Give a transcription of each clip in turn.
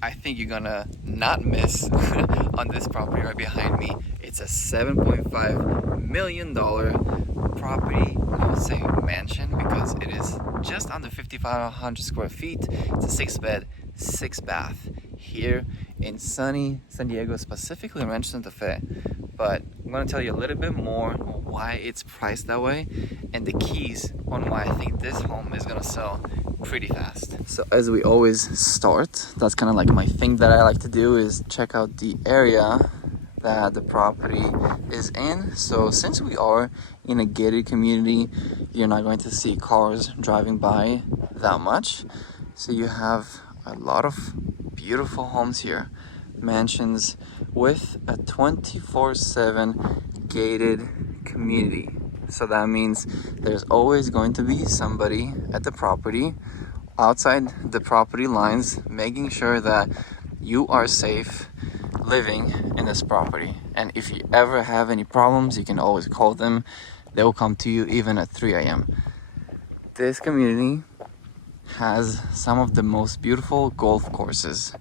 I think you're gonna not miss on this property right behind me. It's a $7.5 million property. I would say mansion because it is just under 5,500 square feet. It's a 6-bed, 6-bath here in sunny San Diego, specifically in Rancho Santa Fe. But I'm gonna tell you a little bit more on why it's priced that way and the keys on why I think this home is gonna sell pretty fast. So as we always start, that's kind of like my thing that I like to do, is check out the area that the property is in. So since we are in a gated community, you're not going to see cars driving by that much. So you have a lot of beautiful homes here, mansions with a 24/7 gated community. So that means there's always going to be somebody at the property, outside the property lines, making sure that you are safe living in this property. And if you ever have any problems, you can always call them. They will come to you even at 3 a.m. This community has some of the most beautiful golf courses,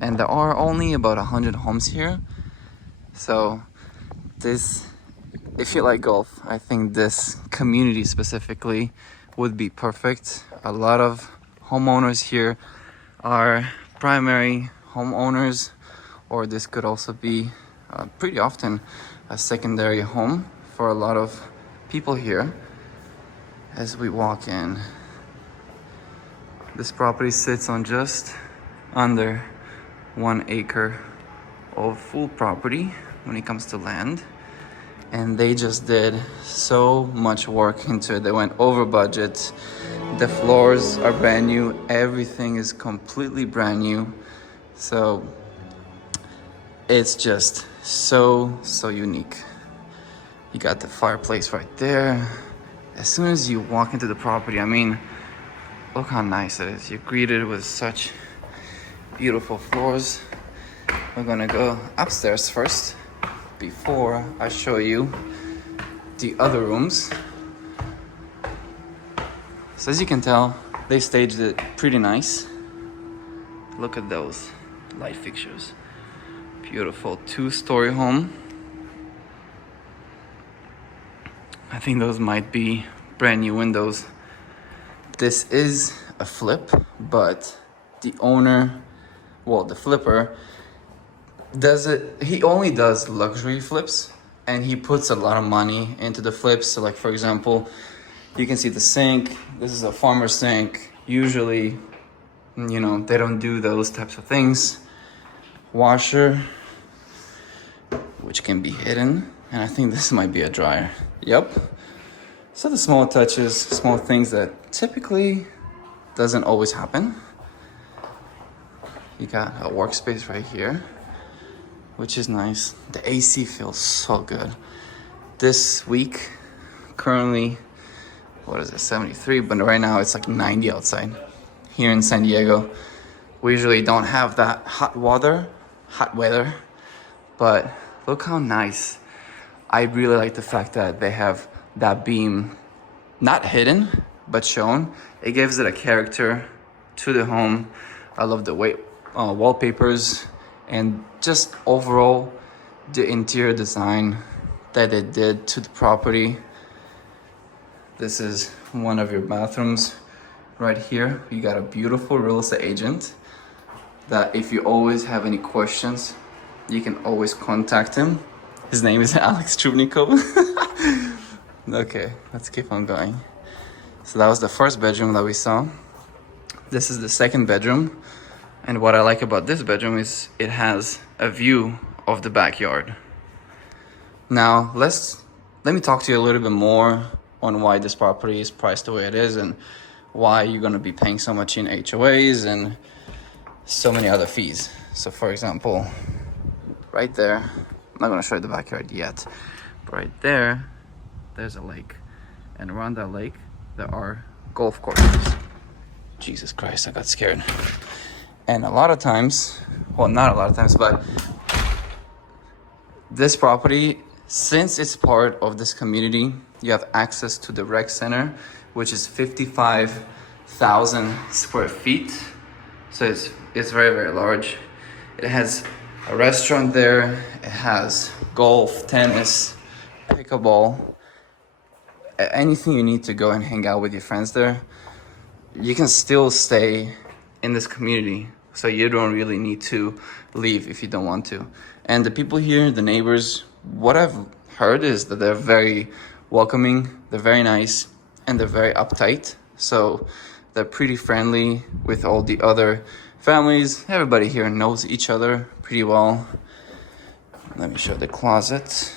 and there are only about 100 homes here. So this, if you like golf, I think this community specifically would be perfect. A lot of homeowners here are primary homeowners, or this could also be pretty often a secondary home for a lot of people here. As we walk in, this property sits on just under 1 acre of full property when it comes to land, and they just did so much work into it. They went over budget. The floors are brand new, everything is completely brand new. So it's just so unique. You got the fireplace right there. As soon as you walk into the property, I mean, look how nice it is. You're greeted with such beautiful floors. We're gonna go upstairs first before I show you the other rooms. So as you can tell, they staged it pretty nice. Look at those light fixtures. Beautiful 2-story home. I think those might be brand new windows. This is a flip, but the owner, well, the flipper, he only does luxury flips, and he puts a lot of money into the flips. So like, for example, you can see the sink. This is a farmer sink. Usually, you know, they don't do those types of things. Washer, which can be hidden, and I think this might be a dryer. Yep. So the small touches, small things that typically doesn't always happen. You got a workspace right here, which is nice. The AC feels so good. This week, currently, what is it, 73, but right now it's like 90 outside. Here in San Diego, we usually don't have that hot weather, but look how nice. I really like the fact that they have that beam not hidden, but shown. It gives it a character to the home. I love the wallpapers and just overall the interior design that they did to the property. This is one of your bathrooms right here. You got a beautiful real estate agent that if you always have any questions, you can always contact him. His name is Alex Trubnikov. Okay, let's keep on going. So that was the first bedroom that we saw. This is the second bedroom. And what I like about this bedroom is it has a view of the backyard. Now, let me talk to you a little bit more on why this property is priced the way it is and why you're gonna be paying so much in HOAs and so many other fees. So for example, right there, I'm not gonna show you the backyard yet, but right there, there's a lake. And around that lake, there are golf courses. Jesus Christ, I got scared. And a lot of times, well, not a lot of times, but this property, since it's part of this community, you have access to the rec center, which is 55,000 square feet. So it's very, very large. It has a restaurant there. It has golf, tennis, pickleball, anything you need to go and hang out with your friends there. You can still stay in this community, so you don't really need to leave if you don't want to. And the people here, the neighbors, what I've heard is that they're very welcoming, they're very nice, and they're very uptight. So they're pretty friendly with all the other families. Everybody here knows each other pretty well. Let me show the closet.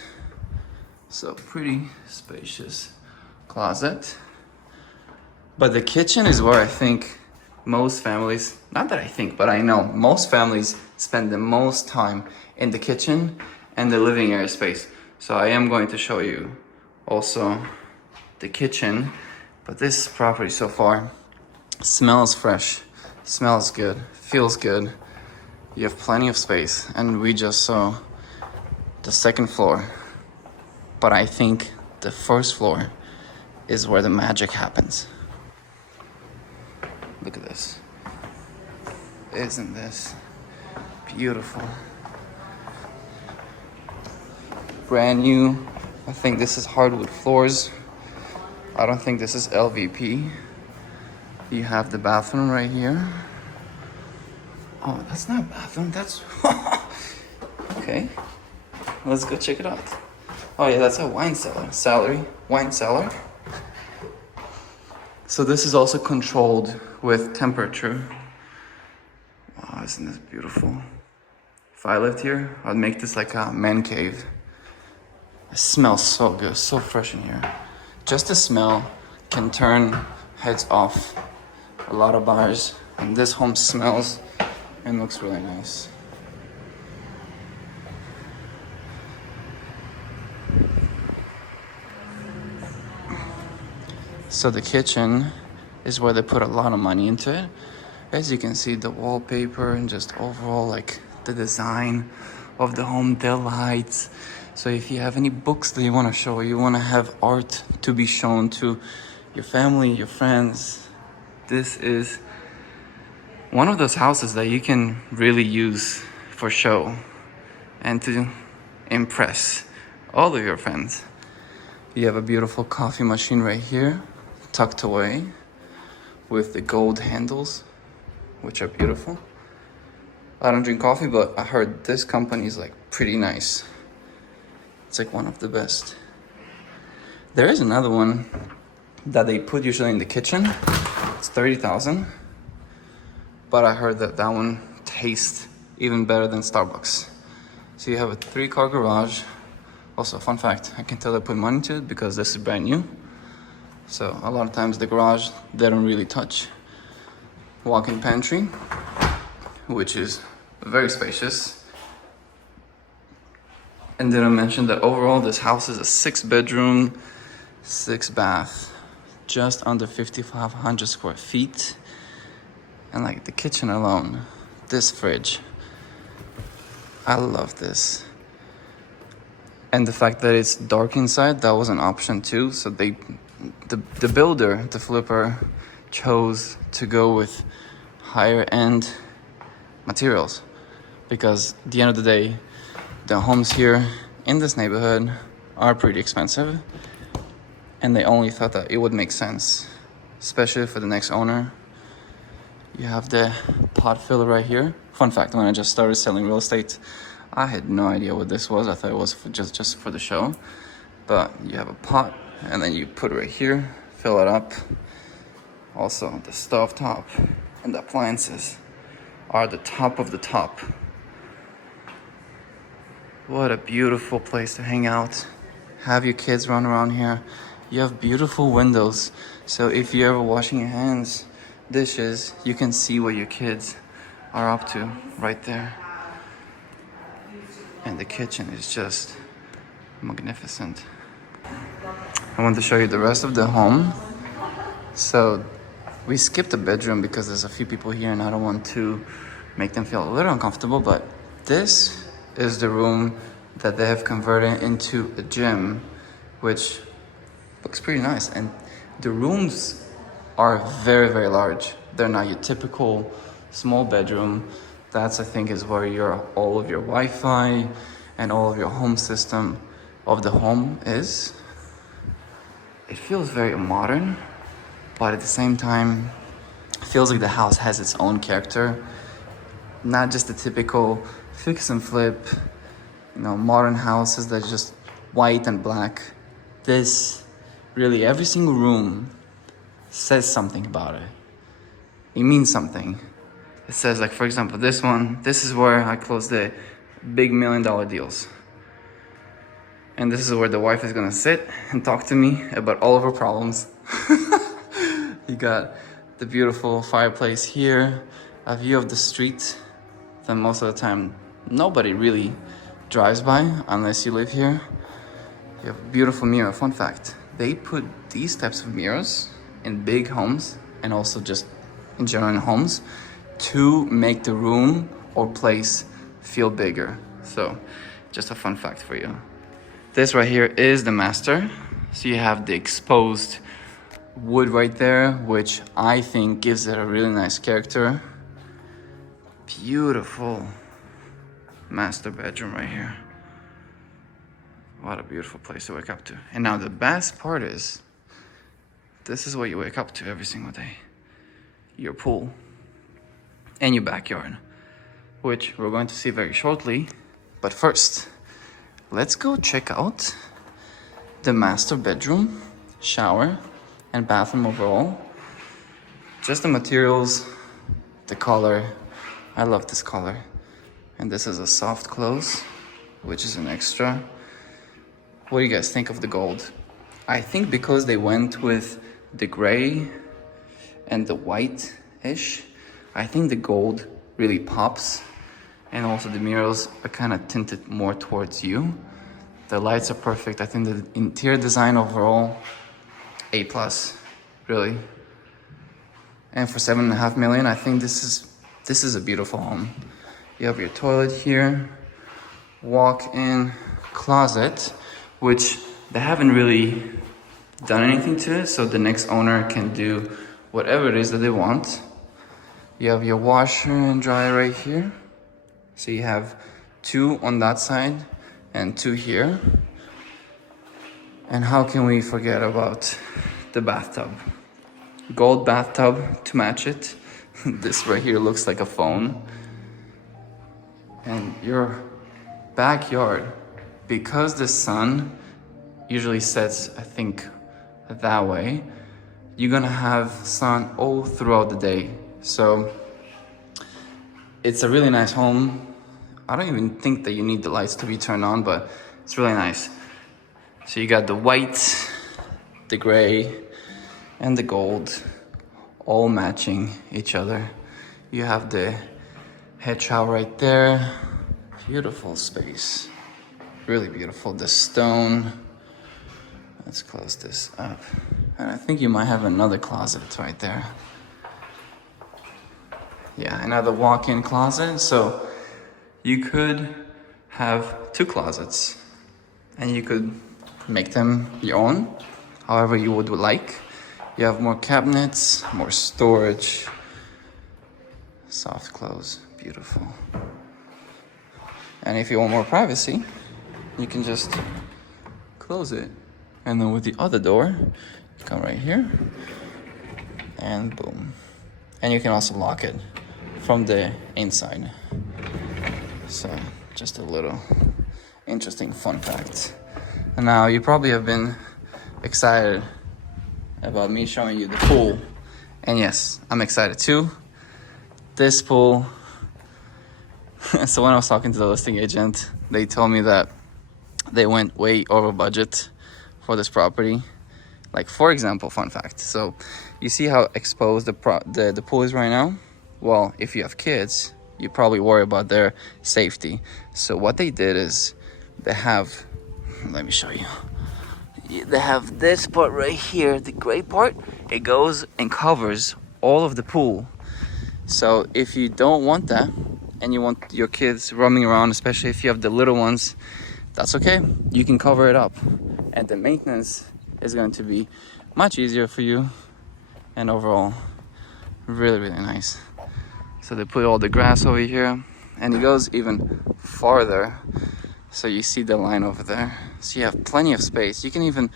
So pretty spacious closet. But the kitchen is where I think most families, not that I think, but I know most families spend the most time in the kitchen and the living area space. So I am going to show you also the kitchen, but this property so far smells fresh, smells good, feels good. You have plenty of space, and we just saw the second floor, but I think the first floor is where the magic happens. Look at this. Isn't this beautiful? Brand new. I think this is hardwood floors. I don't think this is LVP. You have the bathroom right here. Oh, that's not a bathroom, that's... Okay, let's go check it out. Oh yeah, that's a wine cellar. Wine cellar. So this is also controlled with temperature. Wow, isn't this beautiful? If I lived here, I'd make this like a man cave. It smells so good, so fresh in here. Just the smell can turn heads off a lot of buyers. And this home smells and looks really nice. So the kitchen is where they put a lot of money into it. As you can see, the wallpaper and just overall like the design of the home, the lights. So if you have any books that you want to show, you want to have art to be shown to your family, your friends, this is one of those houses that you can really use for show and to impress all of your friends. You have a beautiful coffee machine right here, tucked away with the gold handles, which are beautiful. I don't drink coffee, but I heard this company is like pretty nice. It's like one of the best. There is another one that they put usually in the kitchen. It's $30,000, but I heard that that one tastes even better than Starbucks. So you have a 3-car garage. Also, fun fact, I can tell they put money into it because this is brand new. So a lot of times the garage, they don't really touch. Walk-in pantry, which is very spacious. And did I mention that overall this house is a 6-bedroom, 6-bath, just under 5,500 square feet. And like the kitchen alone, this fridge, I love this. And the fact that it's dark inside, that was an option too. So the builder, the flipper, chose to go with higher end materials, because at the end of the day, the homes here in this neighborhood are pretty expensive, and they only thought that it would make sense, especially for the next owner. You have the pot filler right here. Fun fact, when I just started selling real estate, I had no idea what this was. I thought it was for just for the show. But you have a pot, and then you put it right here, fill it up. Also, the stove top and the appliances are the top of the top. What a beautiful place to hang out. Have your kids run around here. You have beautiful windows. So if you're ever washing your hands, dishes, you can see what your kids are up to right there. And the kitchen is just magnificent. I want to show you the rest of the home. So we skipped a bedroom because there's a few people here and I don't want to make them feel a little uncomfortable, but this is the room that they have converted into a gym, which looks pretty nice. And the rooms are very, very large. They're not your typical small bedroom. That's, I think, is where all of your Wi-Fi and all of your home system of the home is. It feels very modern, but at the same time, it feels like the house has its own character. Not just the typical fix and flip, modern houses that are just white and black. This, really, every single room says something about it. It means something. It says, like, for example, this one, this is where I close the big $1 million deals. And this is where the wife is gonna sit and talk to me about all of her problems. You got the beautiful fireplace here, a view of the street that most of the time nobody really drives by unless you live here. You have a beautiful mirror. Fun fact, they put these types of mirrors in big homes and also just in general in homes to make the room or place feel bigger. So just a fun fact for you. This right here is the master. So you have the exposed wood right there, which I think gives it a really nice character. Beautiful master bedroom right here. What a beautiful place to wake up to. And now the best part is, this is what you wake up to every single day. Your pool and your backyard, which we're going to see very shortly. But first, let's go check out the master bedroom, shower, and bathroom overall. Just the materials, the color. I love this color. And this is a soft close, which is an extra. What do you guys think of the gold? I think because they went with the gray and the white-ish, I think the gold really pops. And also the mirrors are kind of tinted more towards you. The lights are perfect. I think the interior design overall, A+, really. And for $7.5 million, I think this is a beautiful home. You have your toilet here, walk-in closet, which they haven't really done anything to it, so the next owner can do whatever it is that they want. You have your washer and dryer right here. So you have 2 on that side and 2 here. And how can we forget about the bathtub? Gold bathtub to match it. This right here looks like a phone. And your backyard, because the sun usually sets, I think, that way, you're gonna have sun all throughout the day. So it's a really nice home. I don't even think that you need the lights to be turned on, but it's really nice. So you got the white, the gray, and the gold all matching each other. You have the head shower right there. Beautiful space. Really beautiful. The stone. Let's close this up. And I think you might have another closet right there. Yeah, another walk-in closet. So you could have 2 closets and you could make them your own, however you would like. You have more cabinets, more storage, soft close, beautiful. And if you want more privacy, you can just close it. And then with the other door, you come right here and boom. And you can also lock it from the inside. So just a little interesting fun fact. And now you probably have been excited about me showing you the pool. And yes, I'm excited too. This pool, so when I was talking to the listing agent, they told me that they went way over budget for this property. Like, for example, fun fact. So you see how exposed the pool is right now? Well, if you have kids, you probably worry about their safety. So what they did is they have, let me show you. They have this part right here, the gray part. It goes and covers all of the pool. So if you don't want that and you want your kids roaming around, especially if you have the little ones, that's okay. You can cover it up. And the maintenance is going to be much easier for you. And overall, really, really nice. So they put all the grass over here, and it goes even farther. So you see the line over there. So you have plenty of space. You can even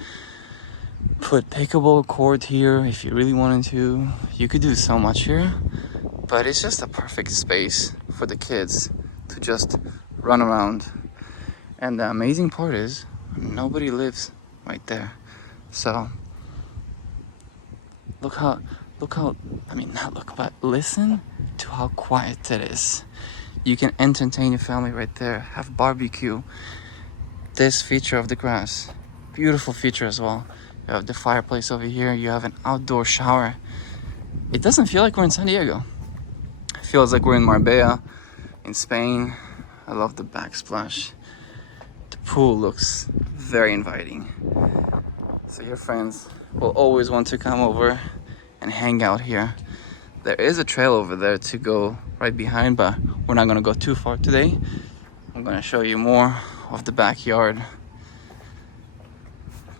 put pickleball court here if you really wanted to. You could do so much here, but it's just a perfect space for the kids to just run around. And the amazing part is nobody lives right there. So look how, I mean, not look, but listen to how quiet it is. You can entertain your family right there, have barbecue. This feature of the grass, beautiful feature as well. You have the fireplace over here, you have an outdoor shower. It doesn't feel like we're in San Diego. It feels like we're in Marbella, in Spain. I love the backsplash. The pool looks very inviting. So your friends will always want to come over and hang out here. There is a trail over there to go right behind, but we're not gonna go too far today. I'm gonna show you more of the backyard.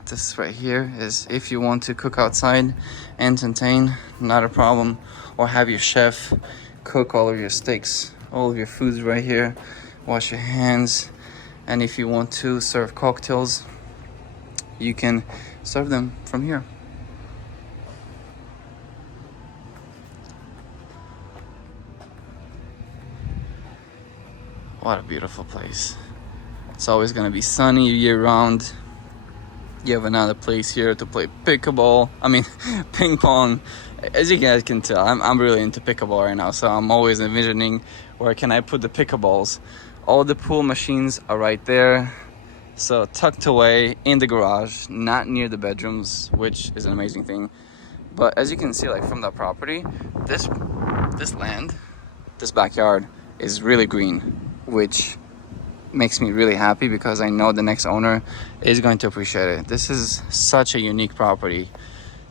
This right here is if you want to cook outside, entertain, not a problem. Or have your chef cook all of your steaks, all of your foods right here. Wash your hands. And if you want to serve cocktails, you can serve them from here. What a beautiful place. It's always gonna be sunny year round. You have another place here to play pickleball. I mean, ping pong. As you guys can tell, I'm really into pickleball right now. So I'm always envisioning where can I put the pickleballs. All the pool machines are right there. So tucked away in the garage, not near the bedrooms, which is an amazing thing. But as you can see, like from the property, this land, this backyard is really green, which makes me really happy because I know the next owner is going to appreciate it. This is such a unique property.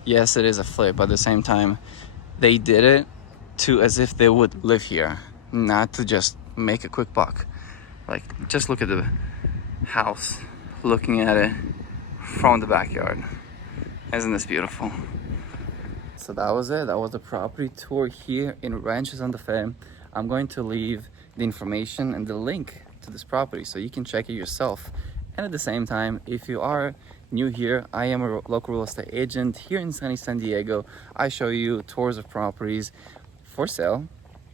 Yes, it is a flip, but at the same time, they did it to as if they would live here, not to just make a quick buck. Like, just look at the house, looking at it from the backyard. Isn't this beautiful? So that was it. That was the property tour here in Rancho Santa Fe. I'm going to leave the information and the link to this property so you can check it yourself. And at the same time, if you are new here, I am a local real estate agent here in sunny San Diego. I show you tours of properties for sale,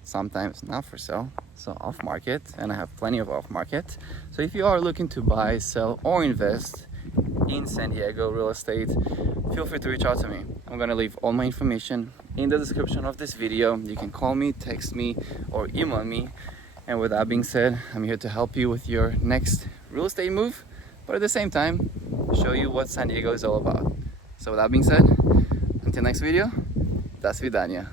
sometimes not for sale, so off market, and I have plenty of off market. So if you are looking to buy, sell, or invest in San Diego real estate, feel free to reach out to me. I'm gonna leave all my information in the description of this video. You can call me, text me, or email me. And with that being said, I'm here to help you with your next real estate move, but at the same time, show you what San Diego is all about. So with that being said, until next video, до свидания.